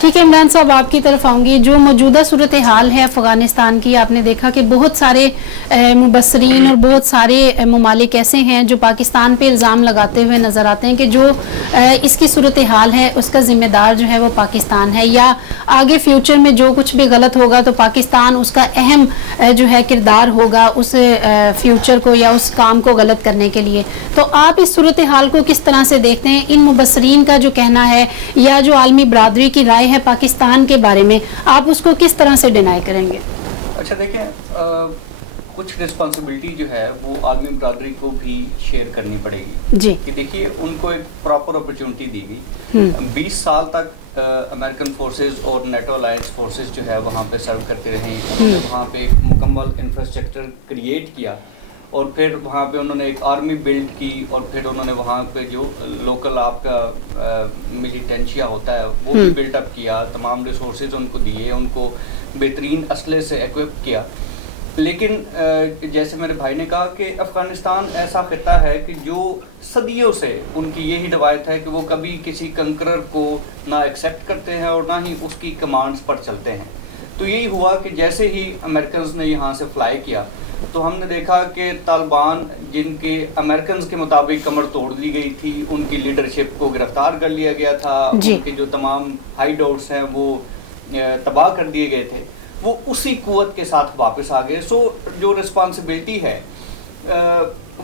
ٹھیک ہے عمران صاحب آپ کی طرف آؤں گی. جو موجودہ صورتحال ہے افغانستان کی, آپ نے دیکھا کہ بہت سارے مبصرین اور بہت سارے ممالک ایسے ہیں جو پاکستان پہ الزام لگاتے ہوئے نظر آتے ہیں کہ جو اس کی صورتحال ہے اس کا ذمہ دار جو ہے وہ پاکستان ہے, یا آگے فیوچر میں جو کچھ بھی غلط ہوگا تو پاکستان اس کا اہم جو ہے کردار ہوگا اس فیوچر کو یا اس کام کو غلط کرنے کے لیے. تو آپ اس صورتحال کو کس طرح سے دیکھتے ہیں؟ ان مبصرین کا جو کہنا ہے یا جو عالمی برادری کی رائے ہے پاکستان کے بارے میں, آپ اس کو کس طرح سے ڈینائی کریں گے؟ اچھا دیکھیں, کچھ رسپانسبلٹی جو ہے وہ عالمی برادری کو بھی شیئر کرنی پڑے گی جی کہ دیکھیے ان کو ایک پراپر اپرچونٹی دی گئی. 20 سال تک امریکن فورسز اور نیٹو الائنس فورسز جو ہے وہاں پہ سرو کرتے رہے, انہوں نے وہاں پہ ایک مکمل انفراسٹرکچر کریٹ کیا, اور پھر وہاں پہ انہوں نے ایک آرمی بلڈ کی, اور پھر انہوں نے وہاں پہ جو لوکل آپ کا ملیٹنشیا ہوتا ہے وہ بھی بلڈ اپ کیا, تمام ریسورسز ان کو دیے, ان کو بہترین اسلحے سے ایکوپ کیا. لیکن جیسے میرے بھائی نے کہا کہ افغانستان ایسا خطہ ہے کہ جو صدیوں سے ان کی یہی روایت ہے کہ وہ کبھی کسی کنکرر کو نہ ایکسیپٹ کرتے ہیں اور نہ ہی اس کی کمانڈز پر چلتے ہیں. تو یہی ہوا کہ جیسے ہی امریکنز نے یہاں سے فلائی کیا تو ہم نے دیکھا کہ طالبان جن کے امریکنز کے مطابق کمر توڑ دی گئی تھی, ان کی لیڈرشپ کو گرفتار کر لیا گیا تھا, ان کے جو تمام ہائیڈ آؤٹس ہیں وہ تباہ کر دیے گئے تھے, وہ اسی قوت کے ساتھ واپس آ گئے. سو جو رسپانسبلٹی ہے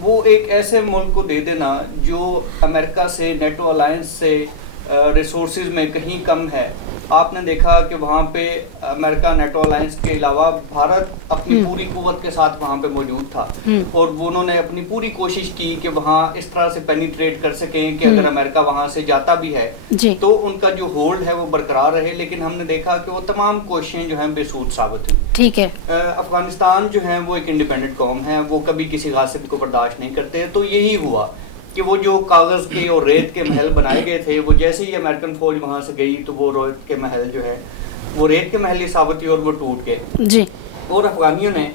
وہ ایک ایسے ملک کو دے دینا جو امریکہ سے, نیٹو الائنس سے ریسورسز میں کہیں کم ہے. آپ نے دیکھا کہ وہاں پہ امریکہ نیٹو الائنس کے علاوہ بھارت اپنی پوری قوت کے ساتھ وہاں پہ موجود تھا, اور انہوں نے اپنی پوری کوشش کی کہ وہاں اس طرح سے پینیٹریٹ کر سکیں کہ اگر امریکہ وہاں سے جاتا بھی ہے تو ان کا جو ہولڈ ہے وہ برقرار رہے. لیکن ہم نے دیکھا کہ وہ تمام کوششیں جو ہیں بے سود ثابت ہوئی. ٹھیک ہے, افغانستان جو ہے وہ ایک انڈیپینڈنٹ قوم ہے, وہ کبھی کسی غاصب کو برداشت نہیں کرتے. تو یہی ہوا کہ وہ جو کاغذ کے اور ریت کے محل بنائے گئے تھے, وہ جیسے ہی امریکن فوج وہاں سے گئی تو وہ ریت کے محل جو ہے وہ ریت کے محل ہی ثابت ہوئی اور وہ ٹوٹ گئے. جی اور افغانیوں نے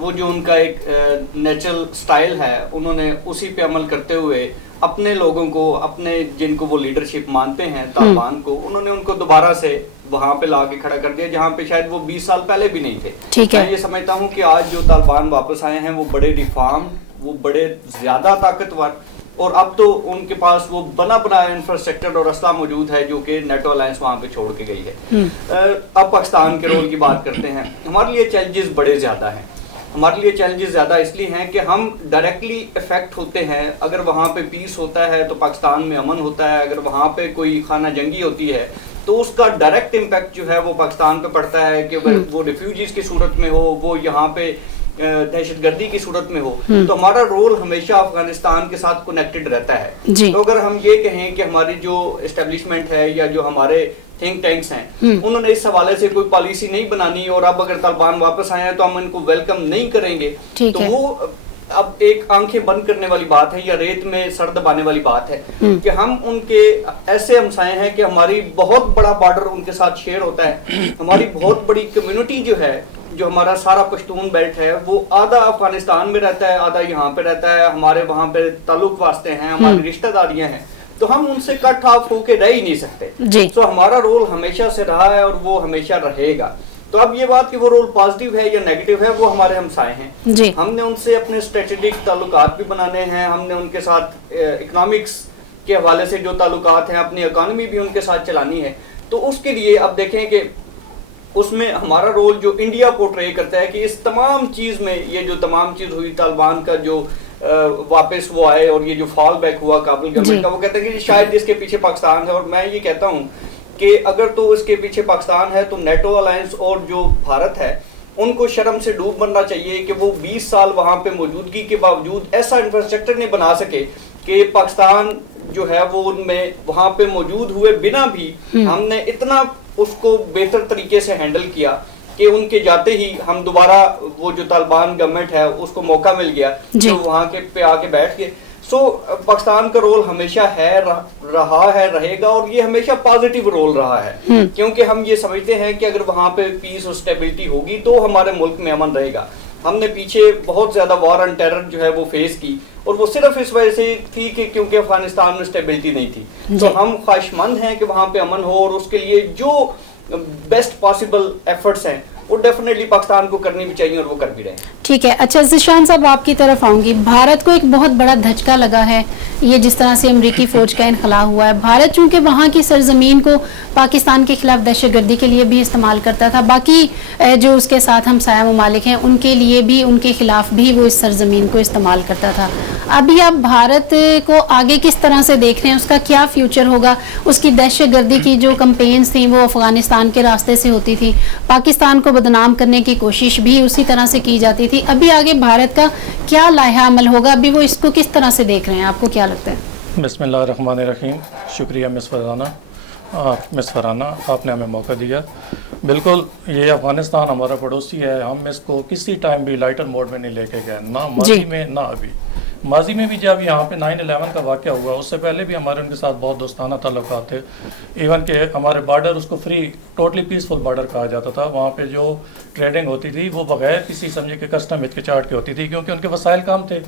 وہ جو ان کا ایک نیچرل سٹائل ہے انہوں نے اسی پہ عمل کرتے ہوئے اپنے لوگوں کو, اپنے جن کو وہ لیڈرشپ مانتے ہیں طالبان کو, انہوں نے ان کو دوبارہ سے وہاں پہ لا کے کھڑا کر دیا جہاں پہ شاید وہ 20 سال پہلے بھی نہیں تھے. میں یہ سمجھتا ہوں کہ آج جو طالبان واپس آئے ہیں وہ بڑے ریفارم, وہ بڑے زیادہ طاقتور, اور اب تو ان کے پاس وہ بنا بنایا انفراسٹرکچر اور اسلحہ موجود ہے جو کہ نیٹو الائنس وہاں پہ چھوڑ کے گئی ہے. اب پاکستان کے رول کی بات کرتے ہیں. ہمارے لیے چیلنجز بڑے زیادہ ہیں. ہمارے لیے چیلنجز زیادہ اس لیے ہیں کہ ہم ڈائریکٹلی افیکٹ ہوتے ہیں. اگر وہاں پہ پیس ہوتا ہے تو پاکستان میں امن ہوتا ہے, اگر وہاں پہ کوئی خانہ جنگی ہوتی ہے تو اس کا ڈائریکٹ امپیکٹ جو ہے وہ پاکستان پہ پڑتا ہے, کہ اگر وہ ریفیوجیز کی صورت میں ہو, وہ یہاں پہ دہشت گردی کی صورت میں ہو, تو ہمارا رول ہمیشہ افغانستان کے ساتھ کنیکٹڈ رہتا ہے. تو اگر ہم یہ کہیں کہ ہماری جو اسٹیبلشمنٹ ہے یا جو ہمارے تھنک ٹینکس ہیں انہوں نے اس حوالے سے کوئی پالیسی نہیں بنانی, اور اب اگر طالبان واپس آئے ہیں تو ہم ان کو ویلکم نہیں کریں گے, تو وہ اب ایک آنکھیں بند کرنے والی بات ہے یا ریت میں سر دبانے والی بات ہے. کہ ہم ان کے ایسے ہمسائے ہیں کہ ہماری بہت بڑا بارڈر ان کے ساتھ شیئر ہوتا ہے, ہماری بہت بڑی کمیونٹی جو ہے, جو ہمارا سارا پشتون بیلٹ ہے وہ آدھا افغانستان میں رہتا ہے, آدھا یہاں پہ رہتا ہے, ہمارے وہاں پہ تعلق واسطے ہیں, ہماری رشتہ داریاں ہیں, تو ہم ان سے کٹ آف ہو کے رہ ہی نہیں سکتے. تو ہمارا رول ہمیشہ سے رہا ہے اور وہ ہمیشہ رہے گا. تو اب یہ بات کہ وہ رول پازیٹیو ہے یا نیگیٹو ہے وہ ہمارے ہمسائے ہیں. ہم نے ان سے اپنے اسٹریٹجک تعلقات بھی بنانے ہیں, ہم نے ان کے ساتھ اکنامکس کے حوالے سے جو تعلقات ہیں, اپنی اکانومی بھی ان کے ساتھ چلانی ہے. تو اس کے لیے اب دیکھیں کہ اس میں ہمارا رول جو انڈیا پورٹرے کرتا ہے کہ اس تمام چیز میں, یہ جو تمام چیز ہوئی طالبان کا جو واپس وہ آئے اور یہ جو فال بیک ہوا کابل گورنمنٹ کا, وہ کہتے ہیں کہ شاید اس کے پیچھے پاکستان ہے. اور میں یہ کہتا ہوں کہ اگر تو اس کے پیچھے پاکستان ہے تو نیٹو الائنس اور جو بھارت ہے ان کو شرم سے ڈوب مرنا چاہیے کہ وہ 20 سال وہاں پہ موجودگی کے باوجود ایسا انفراسٹرکچر نہیں بنا سکے کہ پاکستان جو ہے وہ ان میں وہاں پہ موجود ہوئے بنا بھی ہم نے اتنا اس کو بہتر طریقے سے ہینڈل کیا کہ ان کے جاتے ہی ہم دوبارہ وہ جو طالبان گورنمنٹ ہے اس کو موقع مل گیا جو وہاں کے پہ آ کے بیٹھ کے. سو پاکستان کا رول ہمیشہ ہے, رہا ہے, رہے گا, اور یہ ہمیشہ پازیٹیو رول رہا ہے, کیونکہ ہم یہ سمجھتے ہیں کہ اگر وہاں پہ پیس اور اسٹیبلٹی ہوگی تو ہمارے ملک میں امن رہے گا. ہم نے پیچھے بہت زیادہ وار آن ٹیرر جو ہے وہ فیس کی، اور وہ صرف اس وجہ سے تھی کہ کیونکہ افغانستان میں اسٹیبلٹی نہیں تھی. تو ہم خواہش مند ہیں کہ وہاں پہ امن ہو، اور اس کے لیے جو بیسٹ پاسبل ایفرٹس ہیں وہ ڈیفینیٹلی پاکستان کو کرنی بھی چاہیے، اور وہ کر بھی رہے ہیں. ٹھیک ہے. اچھا ذیشان صاحب آپ کی طرف آؤں گی. بھارت کو ایک بہت بڑا دھچکا لگا ہے یہ جس طرح سے امریکی فوج کا انخلا ہوا ہے. بھارت چونکہ وہاں کی سرزمین کو پاکستان کے خلاف دہشت گردی کے لیے بھی استعمال کرتا تھا، باقی جو اس کے ساتھ ہمسایہ ممالک ہیں ان کے لیے بھی، ان کے خلاف بھی وہ اس سرزمین کو استعمال کرتا تھا. ابھی آپ بھارت کو آگے کس طرح سے دیکھ رہے ہیں؟ اس کا کیا فیوچر ہوگا؟ اس کی دہشت گردی کی جو کمپینز تھیں وہ افغانستان کے راستے سے ہوتی تھی، پاکستان کو بدنام کرنے کی کوشش بھی اسی طرح سے کی جاتی تھی. ابھی آگے بھارت کا کیا لائحہ عمل ہوگا؟ ابھی وہ اس کو کس طرح سے دیکھ رہے ہیں؟ آپ کو کیا لگتا ہے؟ بسم اللہ الرحمن الرحیم. شکریہ مس فرحانہ، آپ نے ہمیں موقع دیا. بالکل یہ افغانستان ہمارا پڑوسی ہے، ہم اس کو کسی ٹائم بھی لائٹر موڈ میں نہیں لے کے گئے، نہ ماضی میں نہ ابھی. ماضی میں بھی جب یہاں پہ 9/11 کا واقعہ ہوا اس سے پہلے بھی ہمارے ان کے ساتھ بہت دوستانہ تعلقات تھے. ایون کہ ہمارے بارڈر اس کو فری ٹوٹلی پیسفل بارڈر کہا جاتا تھا. وہاں پہ جو ٹریڈنگ ہوتی تھی وہ بغیر کسی سمجھے کہ کسٹم ہچکچاہٹ کی ہوتی تھی، کیونکہ ان کے وسائل کم تھے.